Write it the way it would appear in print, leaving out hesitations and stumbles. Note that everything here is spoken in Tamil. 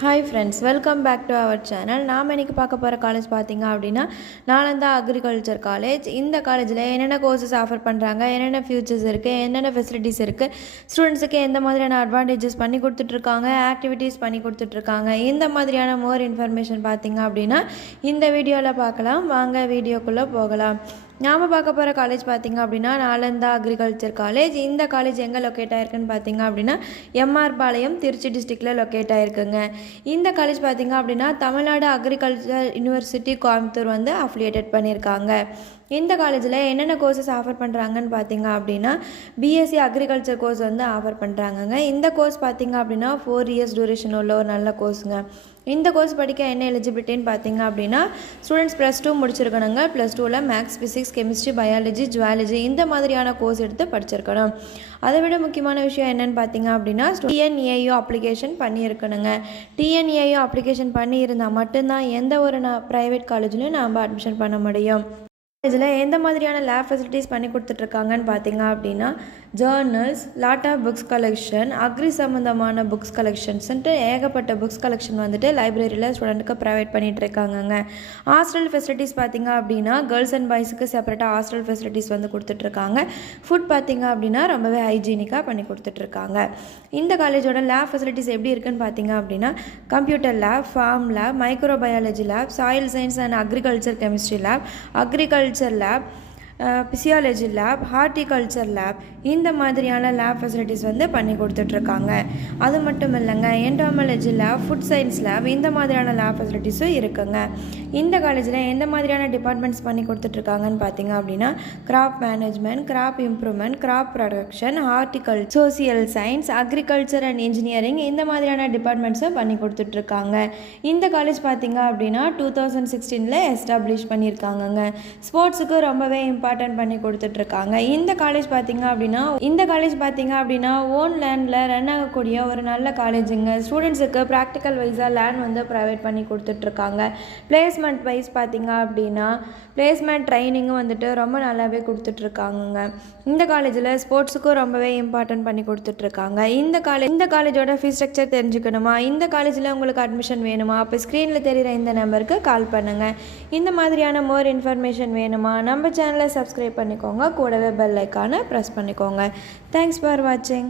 Hi friends, welcome back to our channel. நாம் இன்னைக்கு பார்க்க போகிற காலேஜ் பார்த்தீங்க அப்படின்னா நாலந்தா அக்ரிகல்ச்சர் காலேஜ். இந்த காலேஜில் என்னென்ன கோர்சஸ் ஆஃபர் பண்ணுறாங்க, என்னென்ன ஃபியூச்சர்ஸ் இருக்குது, என்னென்ன ஃபெசிலிட்டிஸ் இருக்குது, ஸ்டூடெண்ட்ஸுக்கு எந்த மாதிரியான அட்வான்டேஜஸ் பண்ணி கொடுத்துட்ருக்காங்க, ஆக்டிவிட்டீஸ் பண்ணி கொடுத்துட்ருக்காங்க, இந்த மாதிரியான மோர் இன்ஃபர்மேஷன் பார்த்தீங்க அப்படின்னா இந்த வீடியோவில் பார்க்கலாம். வாங்க வீடியோக்குள்ளே போகலாம். நாம் பார்க்க போகிற காலேஜ் பார்த்திங்க அப்படின்னா நாலந்தா அக்ரிகல்ச்சர் காலேஜ். இந்த காலேஜ் எங்கே லொக்கேட் ஆகிருக்குன்னு பார்த்திங்க அப்படின்னா எம்ஆர் பாளையம் திருச்சி டிஸ்ட்ரிக்டில் லொக்கேட் ஆகிருக்குங்க. இந்த காலேஜ் பார்த்திங்க அப்படின்னா தமிழ்நாடு அக்ரிகல்ச்சர் யூனிவர்சிட்டி கோயம்புத்தூர் வந்து அஃபிலியேட்டட் பண்ணியிருக்காங்க. இந்த காலேஜில் என்னென்ன கோர்சஸ் ஆஃபர் பண்ணுறாங்கன்னு பார்த்தீங்க அப்படின்னா பிஎஸ்சி அக்ரிகல்ச்சர் கோர்ஸ் வந்து ஆஃபர் பண்ணுறாங்கங்க. இந்த கோர்ஸ் பார்த்திங்க அப்படின்னா 4 years டியூரேஷன் உள்ள ஒரு நல்ல கோர்ஸுங்க. இந்த கோர்ஸ் படிக்க என்ன எலிஜிபிலிட்டின்னு பார்த்தீங்க அப்படின்னா ஸ்டூடெண்ட்ஸ் +2 முடிச்சிருக்கணுங்க. +2ல் maths, physics, chemistry, biology, zoology இந்த மாதிரியான கோர்ஸ் எடுத்து படிச்சிருக்கணும். அதை விட முக்கியமான விஷயம் என்னென்னு பார்த்தீங்க அப்படின்னா டிஎன்ஏயு அப்ளிகேஷன் பண்ணியிருக்கணுங்க. டிஎன்ஏயு அப்ளிகேஷன் பண்ணியிருந்தால் மட்டும்தான் எந்த ஒரு ப்ரைவேட் காலேஜ்லையும் நாம் அட்மிஷன் பண்ண முடியும். இதில் எந்த மாதிரியான லேப் ஃபெசிலிட்டிஸ் பண்ணி கொடுத்துட்ருக்காங்கன்னு பார்த்தீங்க அப்படின்னா journals, lot of books collection, agri சம்மந்தமான புக்ஸ் கலெக்ஷன்ஸ்ன்ட்டு ஏகப்பட்ட புக்ஸ் கலெக்ஷன் வந்துட்டு லைப்ரரியில் ஸ்டூடெண்ட்டுக்கு ப்ரொவைட் பண்ணிகிட்ருக்காங்கங்க. ஹாஸ்டல் ஃபெசிலிட்டிஸ் பார்த்தீங்க அப்படின்னா கேர்ள்ஸ் அண்ட் பாய்ஸுக்கு செப்பரேட்டாக ஹாஸ்டல் ஃபெசிலிட்டிஸ் வந்து கொடுத்துட்ருக்காங்க. ஃபுட் பார்த்தீங்க அப்படின்னா ரொம்பவே ஹைஜீனிக்காக பண்ணி கொடுத்துட்ருக்காங்க. இந்த காலேஜோட லேப் ஃபெசிலிட்டிஸ் எப்படி இருக்குன்னு பார்த்தீங்க அப்படின்னா computer lab, farm lab, microbiology lab, soil science and agriculture chemistry lab, agriculture lab, physiology lab, horticulture lab இந்த மாதிரியான லேப் ஃபெசிலிட்டிஸ் வந்து பண்ணி கொடுத்துட்ருக்காங்க. அது மட்டும் இல்லைங்க, என்டாமாலஜி லேப், ஃபுட் சயின்ஸ் லேப் இந்த மாதிரியான லேப் ஃபெசிலிட்டிஸும் இருக்குங்க. இந்த காலேஜில் எந்த மாதிரியான டிபார்ட்மெண்ட்ஸ் பண்ணி கொடுத்துட்ருக்காங்கன்னு பார்த்தீங்க அப்படின்னா crop management, crop improvement, crop production, horticulture, social science, agriculture and engineering இந்த மாதிரியான டிபார்ட்மெண்ட்ஸும் பண்ணி கொடுத்துட்ருக்காங்க. இந்த காலேஜ் பார்த்தீங்க அப்படின்னா 2016 எஸ்டாப்ளிஷ் பண்ணியிருக்காங்கங்க. ஸ்போர்ட்ஸுக்கு ரொம்பவே இம்பார்ட்டன்ட் பண்ணி கொடுத்துட்ருக்காங்க. இந்த காலேஜ் பார்த்தீங்க அப்படின்னா ஓன் லேண்டில் ரன் ஆகக்கூடிய ஒரு நல்ல காலேஜுங்க. ஸ்டூடெண்ட்ஸுக்கு ப்ராக்டிக்கல் வைஸாக லேண்ட் வந்து ப்ரொவைட் பண்ணி கொடுத்துட்ருக்காங்க. பிளேஸ்மெண்ட் வைஸ் பார்த்தீங்க அப்படின்னா பிளேஸ்மெண்ட் ட்ரைனிங்கும் வந்துட்டு ரொம்ப நல்லாவே கொடுத்துட்ருக்காங்கங்க. இந்த காலேஜில் ஸ்போர்ட்ஸுக்கும் ரொம்பவே இம்பார்ட்டன்ட் பண்ணி கொடுத்துட்ருக்காங்க. இந்த காலேஜோட ஃபீஸ் ஸ்ட்ரக்சர் தெரிஞ்சுக்கணுமா, இந்த காலேஜில் உங்களுக்கு அட்மிஷன் வேணுமா, அப்போ ஸ்க்ரீனில் தெரிகிற இந்த நம்பருக்கு கால் பண்ணுங்கள். இந்த மாதிரியான மோர் இன்ஃபர்மேஷன் வேணுமா நம்ம சேனலை சப்ஸ்கிரைப் பண்ணிக்கோங்க, கூடவே பெல் ஐக்கானை ப்ரெஸ் பண்ணிக்கோங்க. தேங்க்ஸ் ஃபார் வாட்சிங்.